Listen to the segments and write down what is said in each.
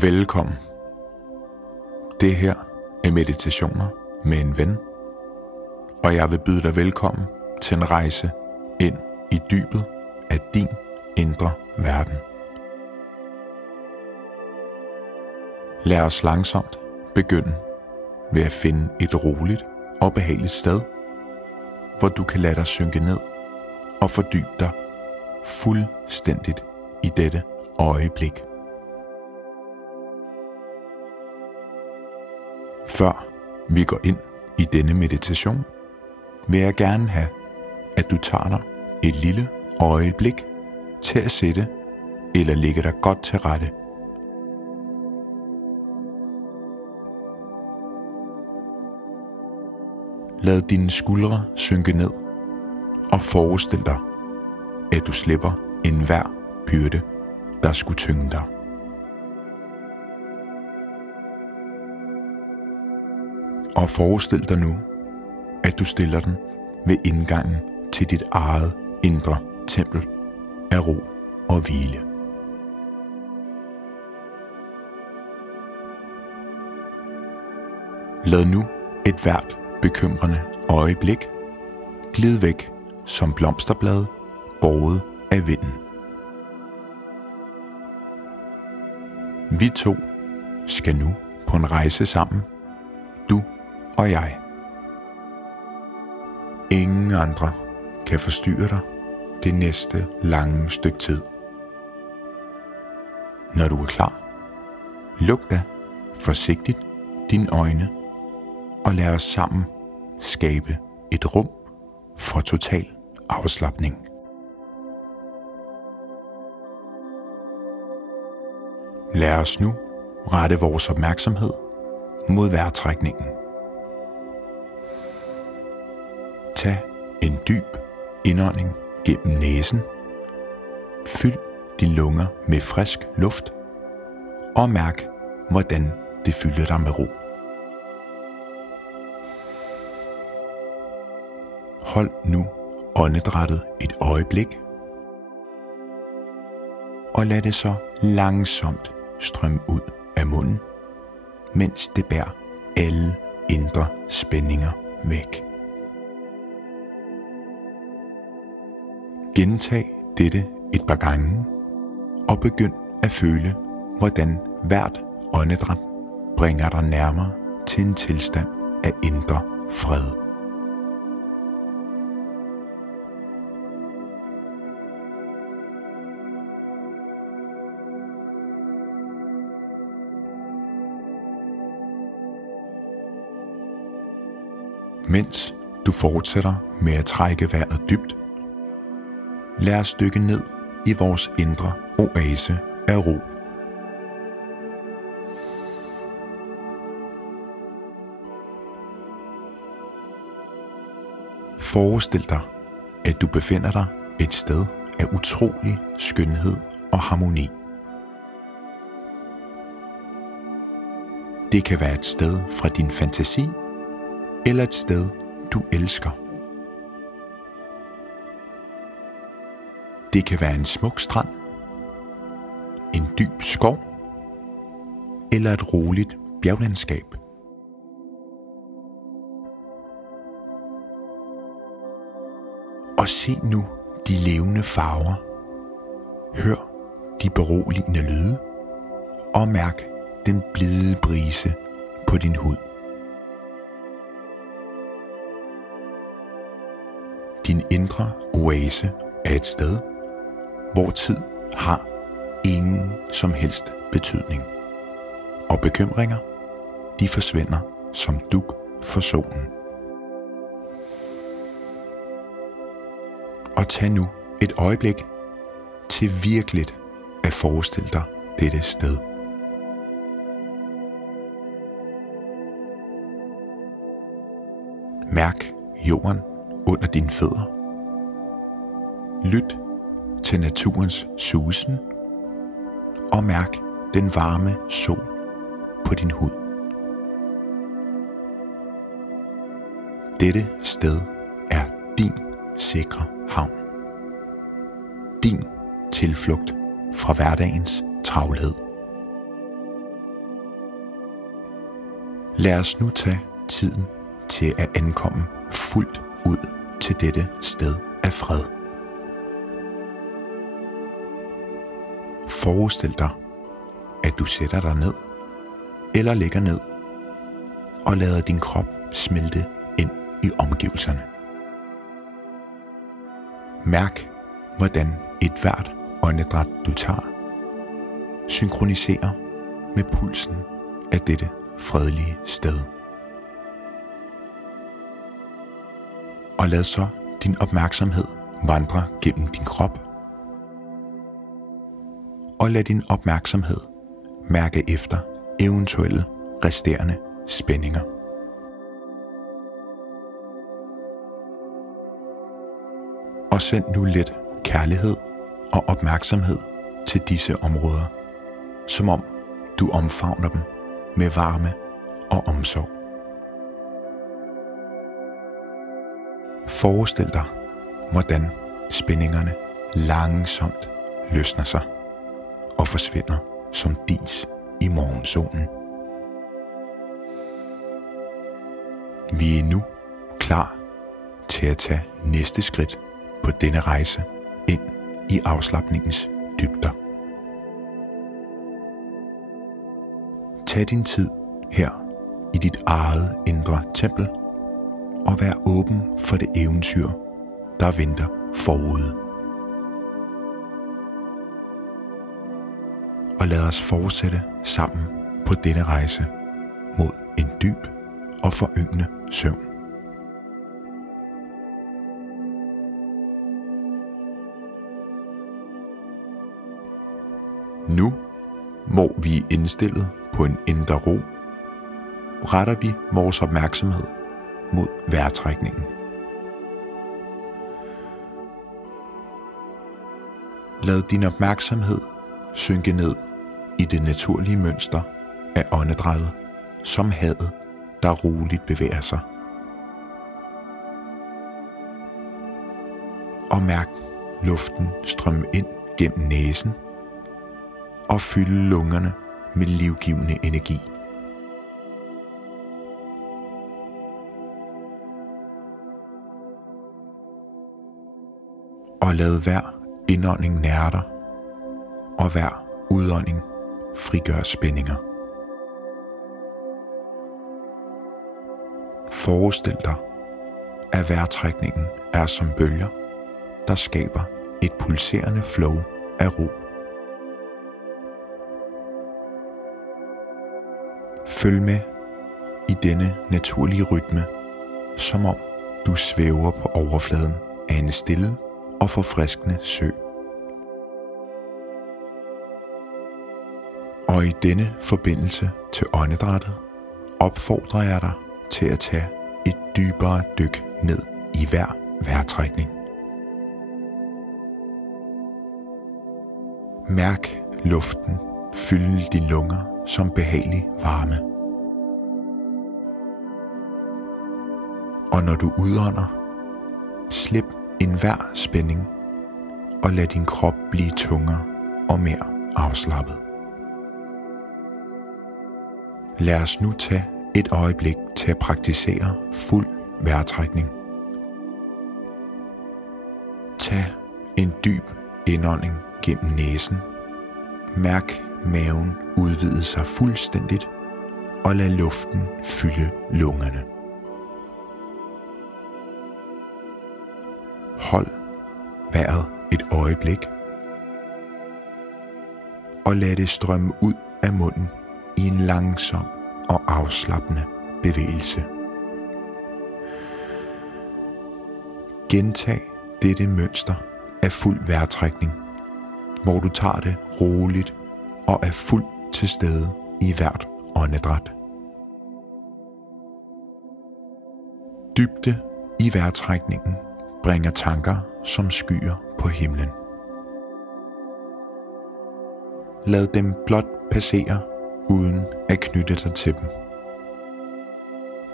Velkommen. Det her er meditationer med en ven, og jeg vil byde dig velkommen til en rejse ind i dybet af din indre verden. Lad os langsomt begynde ved at finde et roligt og behageligt sted, hvor du kan lade dig synke ned og fordybe dig fuldstændigt i dette øjeblik. Før vi går ind i denne meditation, vil jeg gerne have, at du tager dig et lille øjeblik til at sætte eller lægge dig godt til rette. Lad dine skuldre synke ned og forestil dig, at du slipper enhver byrde, der skulle tynge dig. Og forestil dig nu, at du stiller den ved indgangen til dit eget indre tempel af ro og hvile. Lad nu et hvert bekymrende øjeblik glide væk som blomsterblade båret af vinden. Vi to skal nu på en rejse sammen, du og jeg. Ingen andre kan forstyrre dig det næste lange stykke tid. Når du er klar, luk da forsigtigt dine øjne og lad os sammen skabe et rum for total afslapning. Lad os nu rette vores opmærksomhed mod vejrtrækningen. Tag en dyb indånding gennem næsen. Fyld dine lunger med frisk luft og mærk, hvordan det fylder dig med ro. Hold nu åndedrættet et øjeblik og lad det så langsomt strømme ud af munden, mens det bærer alle indre spændinger væk. Gentag dette et par gange og begynd at føle, hvordan hvert åndedræt bringer dig nærmere til en tilstand af indre fred. Mens du fortsætter med at trække vejret dybt, lad os dykke ned i vores indre oase af ro. Forestil dig, at du befinder dig et sted af utrolig skønhed og harmoni. Det kan være et sted fra din fantasi, eller et sted, du elsker. Det kan være en smuk strand, en dyb skov, eller et roligt bjerglandskab. Og se nu de levende farver. Hør de beroligende lyde, og mærk den blide brise på din hud. Din indre oase er et sted, hvor tid har ingen som helst betydning, og bekymringer, de forsvinder som dug for solen. Og tag nu et øjeblik til virkeligt at forestille dig dette sted. Mærk jorden under dine fødder. Lyt til naturens susen og mærk den varme sol på din hud. Dette sted er din sikre havn. Din tilflugt fra hverdagens travlhed. Lad os nu tage tiden til at ankomme fuldt ud til dette sted af fred. Forestil dig, at du sætter dig ned eller ligger ned og lader din krop smelte ind i omgivelserne. Mærk, hvordan et hvert åndedræt du tager synkroniserer med pulsen af dette fredelige sted. Og lad så din opmærksomhed vandre gennem din krop. Og lad din opmærksomhed mærke efter eventuelle resterende spændinger. Og send nu lidt kærlighed og opmærksomhed til disse områder, som om du omfavner dem med varme og omsorg. Forestil dig, hvordan spændingerne langsomt løsner sig og forsvinder som dis i morgensolen. Vi er nu klar til at tage næste skridt på denne rejse ind i afslapningens dybder. Tag din tid her i dit eget indre tempel og vær åben for det eventyr, der venter forude. Og lad os fortsætte sammen på denne rejse mod en dyb og foryngende søvn. Nu, hvor vi er indstillet på en indre ro, retter vi vores opmærksomhed mod vejrtrækningen. Lad din opmærksomhed synke ned i det naturlige mønster af åndedrættet, som havet, der roligt bevæger sig. Og mærk luften strømme ind gennem næsen og fylde lungerne med livgivende energi. Og lad hver indånding nære dig, og hver udånding frigør spændinger. Forestil dig, at vejrtrækningen er som bølger, der skaber et pulserende flow af ro. Følg med i denne naturlige rytme, som om du svæver på overfladen af en stille og forfriskende sø. Og i denne forbindelse til åndedrættet opfordrer jeg dig til at tage et dybere dyk ned i hver vejrtrækning. Mærk luften fylde dine lunger som behagelig varme. Og når du udånder, slip enhver spænding og lad din krop blive tungere og mere afslappet. Lad os nu tage et øjeblik til at praktisere fuld vejrtrækning. Tag en dyb indånding gennem næsen. Mærk maven udvide sig fuldstændigt og lad luften fylde lungerne. Hold vejret et øjeblik og lad det strømme ud af munden i en langsom og afslappende bevægelse. Gentag dette mønster af fuld vejrtrækning, hvor du tager det roligt og er fuldt til stede i hvert åndedræt. Dybde i vejrtrækningen bringer tanker som skyer på himlen. Lad dem blot passere uden at knytte dig til dem.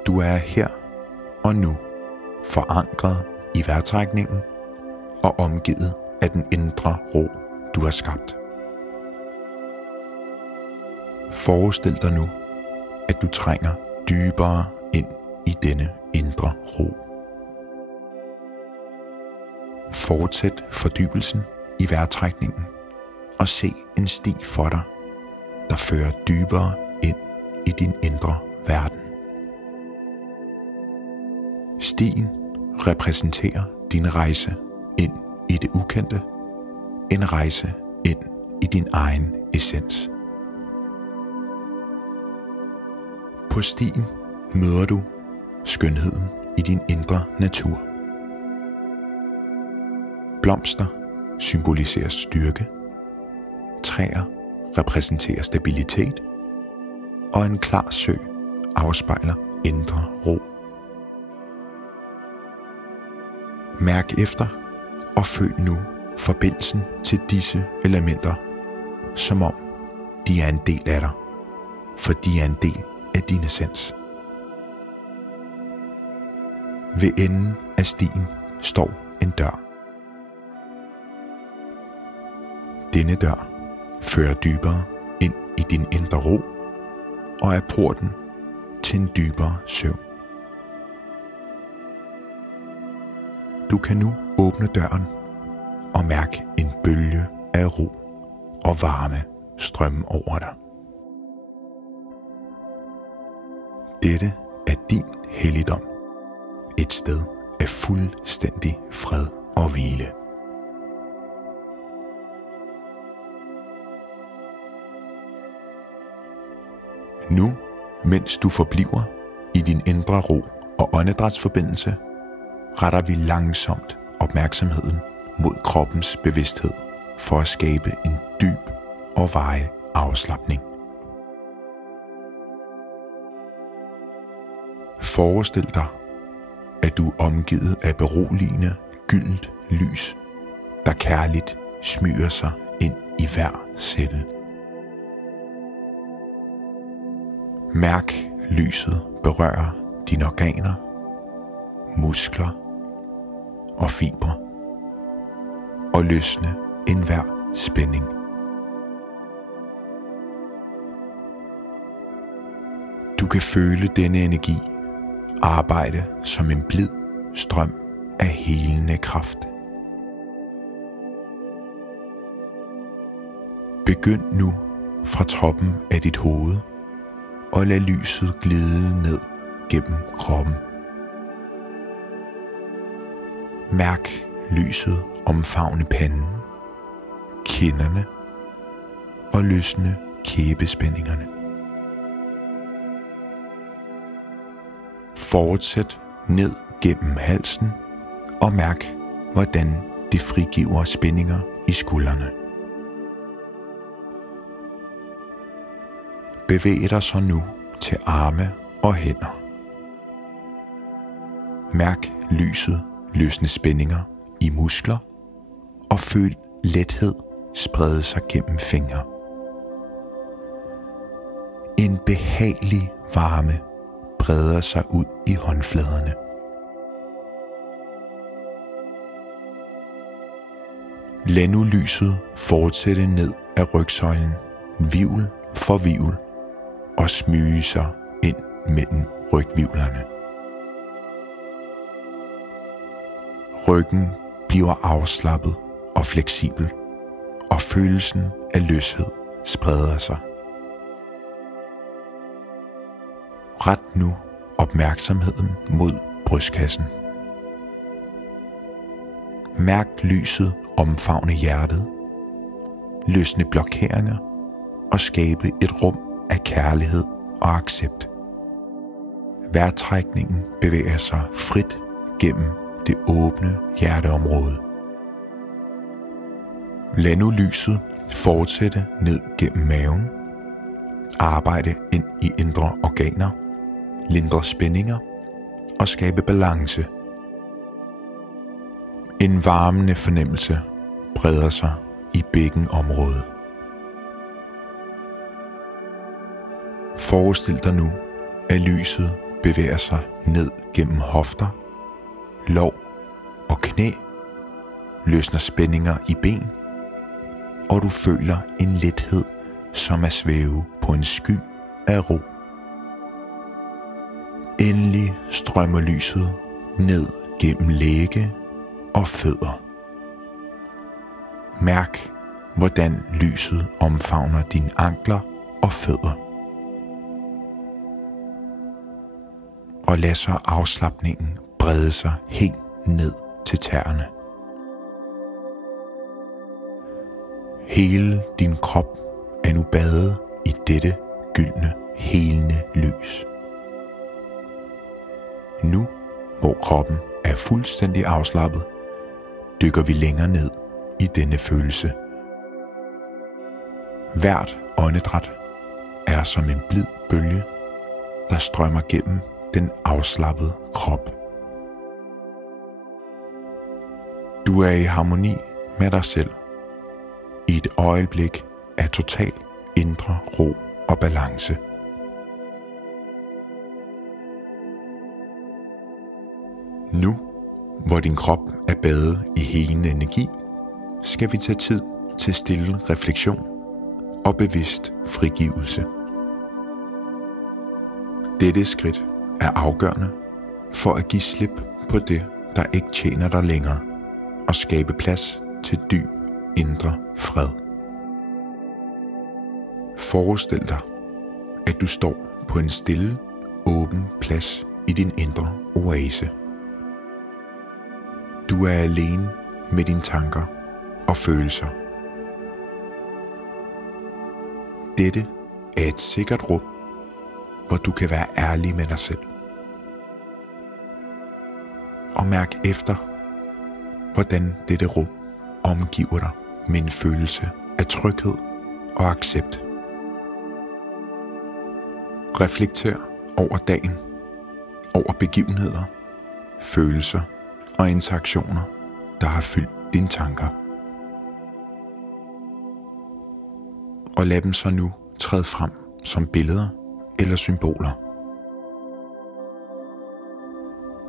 Du er her og nu, forankret i vejrtrækningen og omgivet af den indre ro, du har skabt. Forestil dig nu, at du trænger dybere ind i denne indre ro. Fortsæt fordybelsen i vejrtrækningen og se en sti for dig, der fører dybere ind i din indre verden. Stien repræsenterer din rejse ind i det ukendte, en rejse ind i din egen essens. På stien møder du skønheden i din indre natur. Blomster symboliserer styrke, træer repræsenterer stabilitet, og en klar sø afspejler indre ro. Mærk efter og føl nu forbindelsen til disse elementer, som om de er en del af dig, for de er en del af din essens. Ved enden af stien står en dør. Denne dør fører dybere ind i din indre ro og er porten til en dybere søvn. Du kan nu åbne døren og mærke en bølge af ro og varme strømme over dig. Dette er din helligdom, et sted af fuldstændig fred og hvile. Nu, mens du forbliver i din indre ro og åndedrætsforbindelse, retter vi langsomt opmærksomheden mod kroppens bevidsthed for at skabe en dyb og varig afslapning. Forestil dig, at du er omgivet af beroligende, gyldent lys, der kærligt smyger sig ind i hver celle. Mærk lyset berøre dine organer, muskler og fibre og løsne enhver spænding. Du kan føle denne energi arbejde som en blid strøm af helende kraft. Begynd nu fra toppen af dit hoved og lad lyset glide ned gennem kroppen. Mærk lyset omfavne panden, kinderne og løsne kæbespændingerne. Fortsæt ned gennem halsen og mærk, hvordan det frigiver spændinger i skuldrene. Bevæg dig så nu til arme og hænder. Mærk lyset løsne spændinger i muskler og føl lethed sprede sig gennem fingre. En behagelig varme breder sig ud i håndfladerne. Lad nu lyset fortsætte ned ad rygsøjlen, hvirvel for hvirvel, og smyge sig ind mellem ryghvirvlerne. Ryggen bliver afslappet og fleksibel, og følelsen af løshed spreder sig. Ret nu opmærksomheden mod brystkassen. Mærk lyset omfavne hjertet, løsne blokeringer og skabe et rum af kærlighed og accept. Vejrtrækningen bevæger sig frit gennem det åbne hjerteområde. Lad nu lyset fortsætte ned gennem maven, arbejde ind i indre organer, lindre spændinger og skabe balance. En varmende fornemmelse breder sig i bækkenområdet. Forestil dig nu, at lyset bevæger sig ned gennem hofter, lår og knæ, løsner spændinger i ben, og du føler en lethed, som at svæve på en sky af ro. Endelig strømmer lyset ned gennem læge og fødder. Mærk, hvordan lyset omfavner dine ankler og fødder. Og lad så afslapningen brede sig helt ned til tæerne. Hele din krop er nu badet i dette gyldne, helende lys. Nu, hvor kroppen er fuldstændig afslappet, dykker vi længere ned i denne følelse. Hvert åndedræt er som en blid bølge, der strømmer gennem den afslappede krop. Du er i harmoni med dig selv. I et øjeblik af total indre ro og balance. Nu, hvor din krop er badet i helende energi, skal vi tage tid til stille refleksion og bevidst frigivelse. Dette skridt er afgørende for at give slip på det, der ikke tjener dig længere, og skabe plads til dyb indre fred. Forestil dig, at du står på en stille, åben plads i din indre oase. Du er alene med dine tanker og følelser. Dette er et sikkert rum, hvor du kan være ærlig med dig selv. Og mærk efter, hvordan dette rum omgiver dig med en følelse af tryghed og accept. Reflekter over dagen, over begivenheder, følelser og interaktioner, der har fyldt dine tanker. Og lad dem så nu træde frem som billeder eller symboler.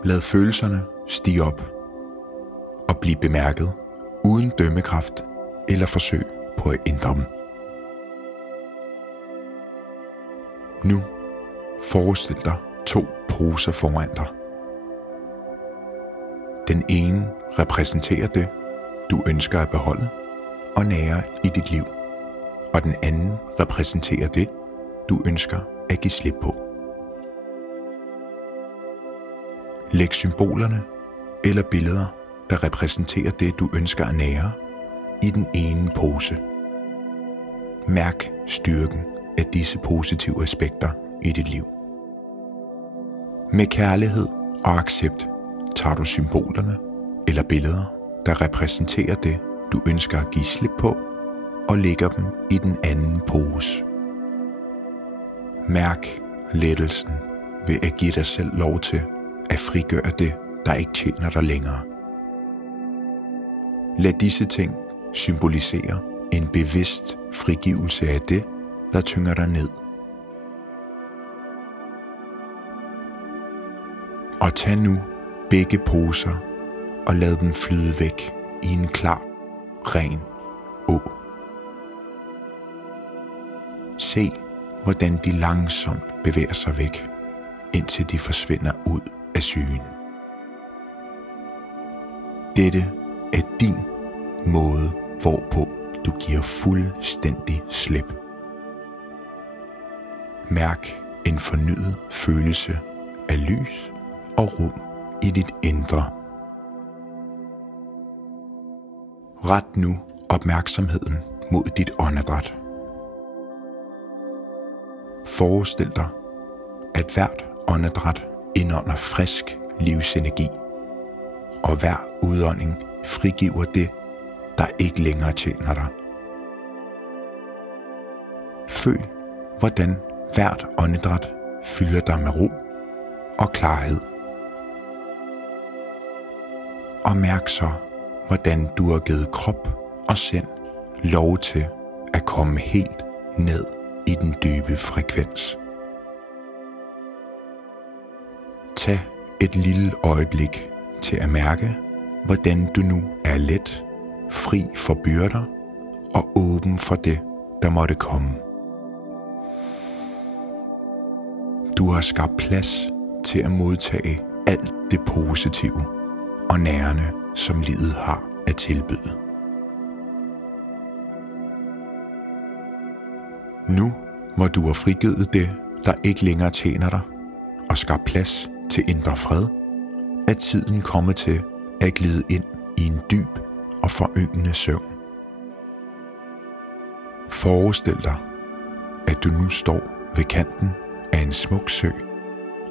Lad følelserne stige op og blive bemærket uden dømmekraft eller forsøg på at ændre dem. Nu forestil dig 2 poser foran dig. Den ene repræsenterer det, du ønsker at beholde og nære i dit liv, og den anden repræsenterer det, du ønsker at give slip på. Læg symbolerne eller billeder, der repræsenterer det, du ønsker at nære, i den ene pose. Mærk styrken af disse positive aspekter i dit liv. Med kærlighed og accept tager du symbolerne eller billeder, der repræsenterer det, du ønsker at give slip på, og lægger dem i den anden pose. Mærk lettelsen ved at give dig selv lov til at frigøre det, der ikke tjener dig længere. Lad disse ting symbolisere en bevidst frigivelse af det, der tynger dig ned. Og tag nu begge poser og lad dem flyde væk i en klar, ren å. Se, hvordan de langsomt bevæger sig væk, indtil de forsvinder ud af synen. Dette er din måde, hvorpå du giver fuldstændig slip. Mærk en fornyet følelse af lys og rum i dit indre. Ret nu opmærksomheden mod dit åndedræt. Forestil dig, at hvert åndedræt indånder frisk livsenergi, og hver udånding frigiver det, der ikke længere tjener dig. Føl, hvordan hvert åndedræt fylder dig med ro og klarhed. Og mærk så, hvordan du har givet krop og sind lov til at komme helt ned i den dybe frekvens. Tag et lille øjeblik til at mærke, hvordan du nu er let, fri for byrder og åben for det, der måtte komme. Du har skabt plads til at modtage alt det positive og nærende, som livet har at tilbyde. Nu, hvor du har frigivet det, der ikke længere tjener dig, og skabt plads til indre fred, er tiden kommet til at glide ind i en dyb og foryngende søvn. Forestil dig, at du nu står ved kanten af en smuk sø,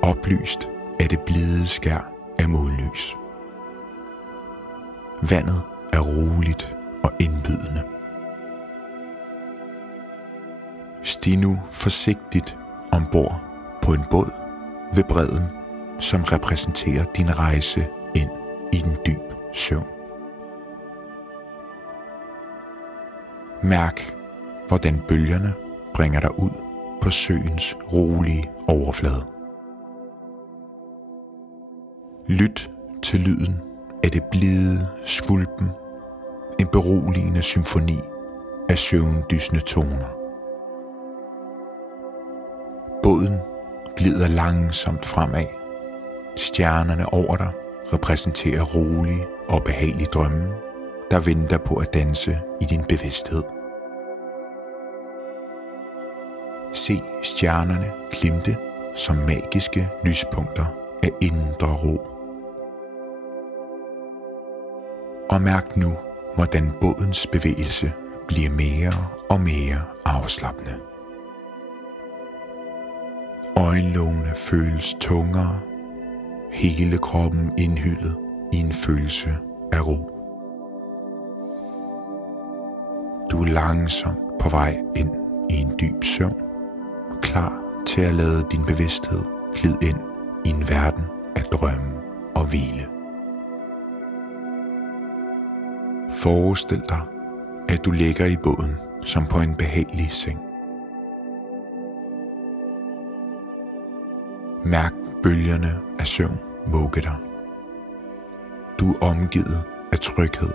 oplyst af det blide skær af månlys. Vandet er roligt og indbydende. Stig nu forsigtigt ombord på en båd ved bredden, som repræsenterer din rejse ind i den dyb søvn. Mærk, hvordan bølgerne bringer dig ud på søens rolige overflade. Lyt til lyden af det blide skvulpen, en beroligende symfoni af søvndyssende toner. Båden glider langsomt fremad. Stjernerne over dig repræsenterer rolige og behagelige drømme, der venter på at danse i din bevidsthed. Se stjernerne glimte som magiske lyspunkter af indre ro. Og mærk nu, hvordan bådens bevægelse bliver mere og mere afslappende. Øjenlågene føles tungere, hele kroppen indhyllet i en følelse af ro. Du er langsomt på vej ind i en dyb søvn, klar til at lade din bevidsthed glide ind i en verden af drømme og hvile. Forestil dig, at du ligger i båden som på en behagelig seng. Mærk bølgerne af søvn vugge dig. Du er omgivet af tryghed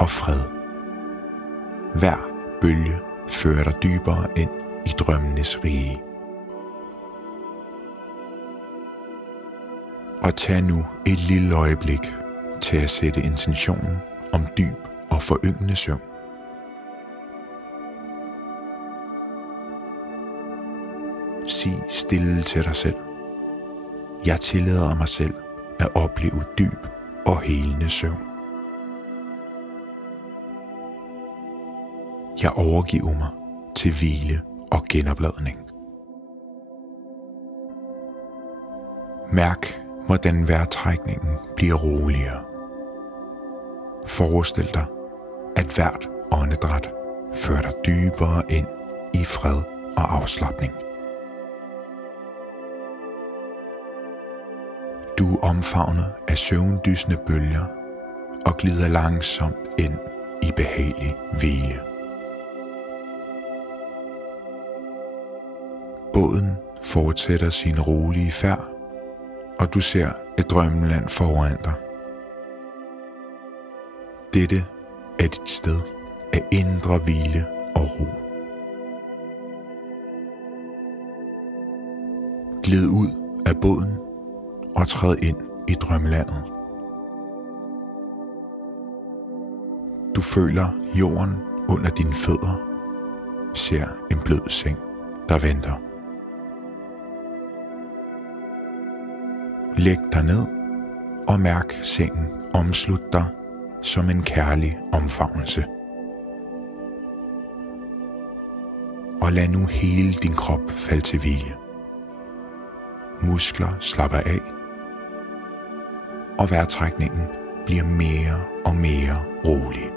og fred. Hver bølge fører dig dybere ind i drømmenes rige. Og tag nu et lille øjeblik til at sætte intentionen om dyb og foryngende søvn. Sig stille til dig selv: jeg tillader mig selv at opleve dyb og helende søvn. Jeg overgiver mig til hvile og genopladning. Mærk, hvordan vejrtrækningen bliver roligere. Forestil dig, at hvert åndedræt fører dig dybere ind i fred og afslapning. Du er omfavnet af søvndyssende bølger og glider langsomt ind i behagelig hvile. Båden fortsætter sin rolige færd, og du ser et drømmeland foran dig. Dette er dit sted af indre hvile og ro. Glid ud af båden og træd ind i drømmelandet. Du føler jorden under dine fødder, ser en blød seng, der venter. Læg dig ned og mærk sengen omslutte dig som en kærlig omfavnelse. Og lad nu hele din krop falde til hvile. Muskler slapper af, og vejrtrækningen bliver mere og mere rolig.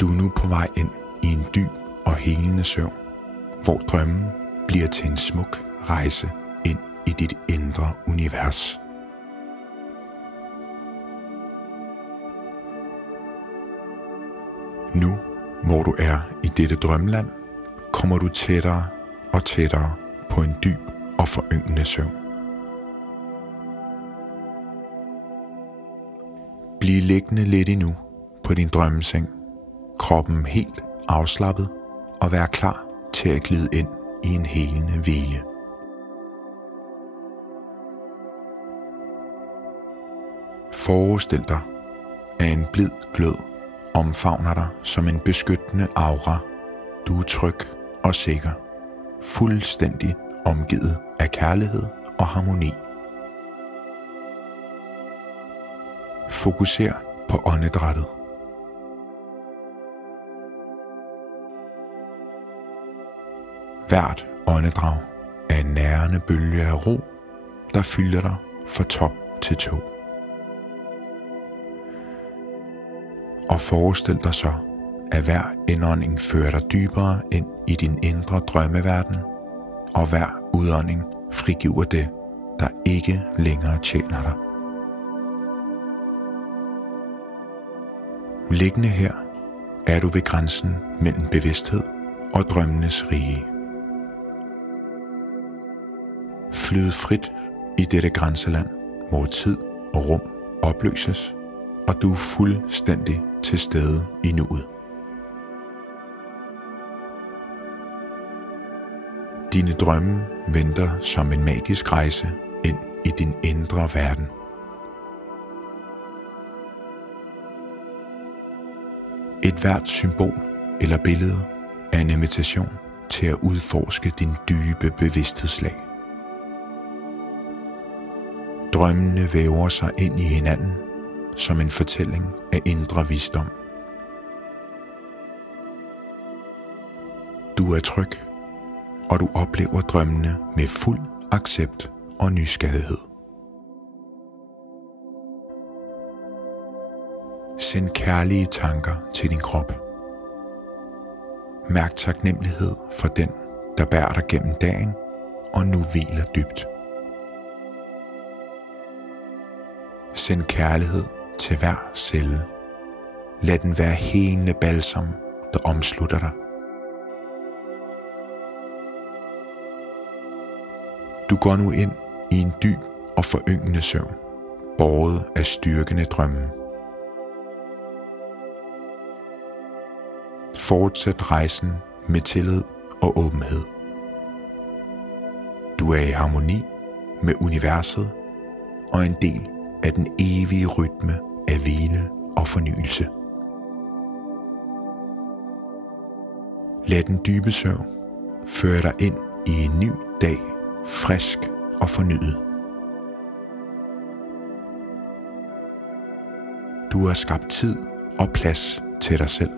Du er nu på vej ind i en dyb og helende søvn, hvor drømmen bliver til en smuk rejse ind i dit indre univers. Nu, hvor du er i dette drømmeland, kommer du tættere og tættere på en dyb og foryngende søvn. Bliv liggende lidt endnu på din drømmeseng, kroppen helt afslappet og vær klar til at glide ind i en helende hvile. Forestil dig, at en blid glød omfavner dig som en beskyttende aura. Du er tryg og sikker, fuldstændig omgivet af kærlighed og harmoni. Fokuser på åndedrættet. Hvert åndedrag er en nærende bølge af ro, der fylder dig fra top til tå. Og forestil dig så, at hver indånding fører dig dybere ind i din indre drømmeverden, og hver udånding frigiver det, der ikke længere tjener dig. Liggende her er du ved grænsen mellem bevidsthed og drømmenes rige. Flyd frit i dette grænseland, hvor tid og rum opløses, og du er fuldstændig til stede i nuet. Dine drømme venter som en magisk rejse ind i din indre verden. Et hvert symbol eller billede er en invitation til at udforske din dybe bevidsthedslag. Drømmene væver sig ind i hinanden som en fortælling af indre visdom. Du er tryg, og du oplever drømmene med fuld accept og nysgerrighed. Send kærlige tanker til din krop. Mærk taknemmelighed for den, der bærer dig gennem dagen og nu hviler dybt. Send kærlighed til hver celle. Lad den være helende balsam, der omslutter dig. Du går nu ind i en dyb og foryngende søvn, båret af styrkende drømme. Fortsæt rejsen med tillid og åbenhed. Du er i harmoni med universet og en del af den evige rytme af hvile og fornyelse. Lad den dybe søvn føre dig ind i en ny dag, frisk og fornyet. Du har skabt tid og plads til dig selv,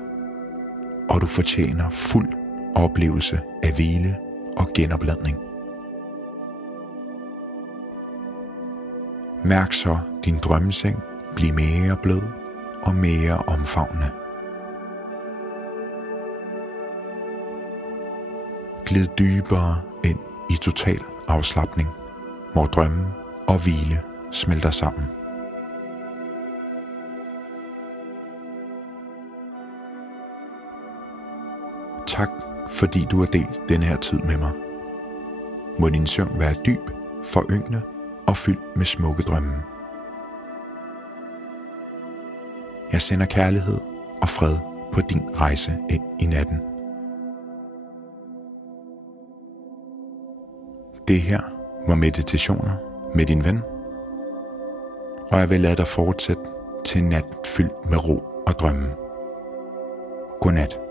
og du fortjener fuld oplevelse af hvile og genopladning. Mærk så din drømmeseng blive mere blød og mere omfavnende. Glid dybere ind i total afslapning, hvor drømmen og hvile smelter sammen. Tak, fordi du har delt denne her tid med mig. Må din søvn være dyb, foryngende og fyldt med smukke drømme. Jeg sender kærlighed og fred på din rejse ind i natten. Det her var meditationer med din ven, og jeg vil lade dig fortsætte til en nat fyldt med ro og drømme. Godnat.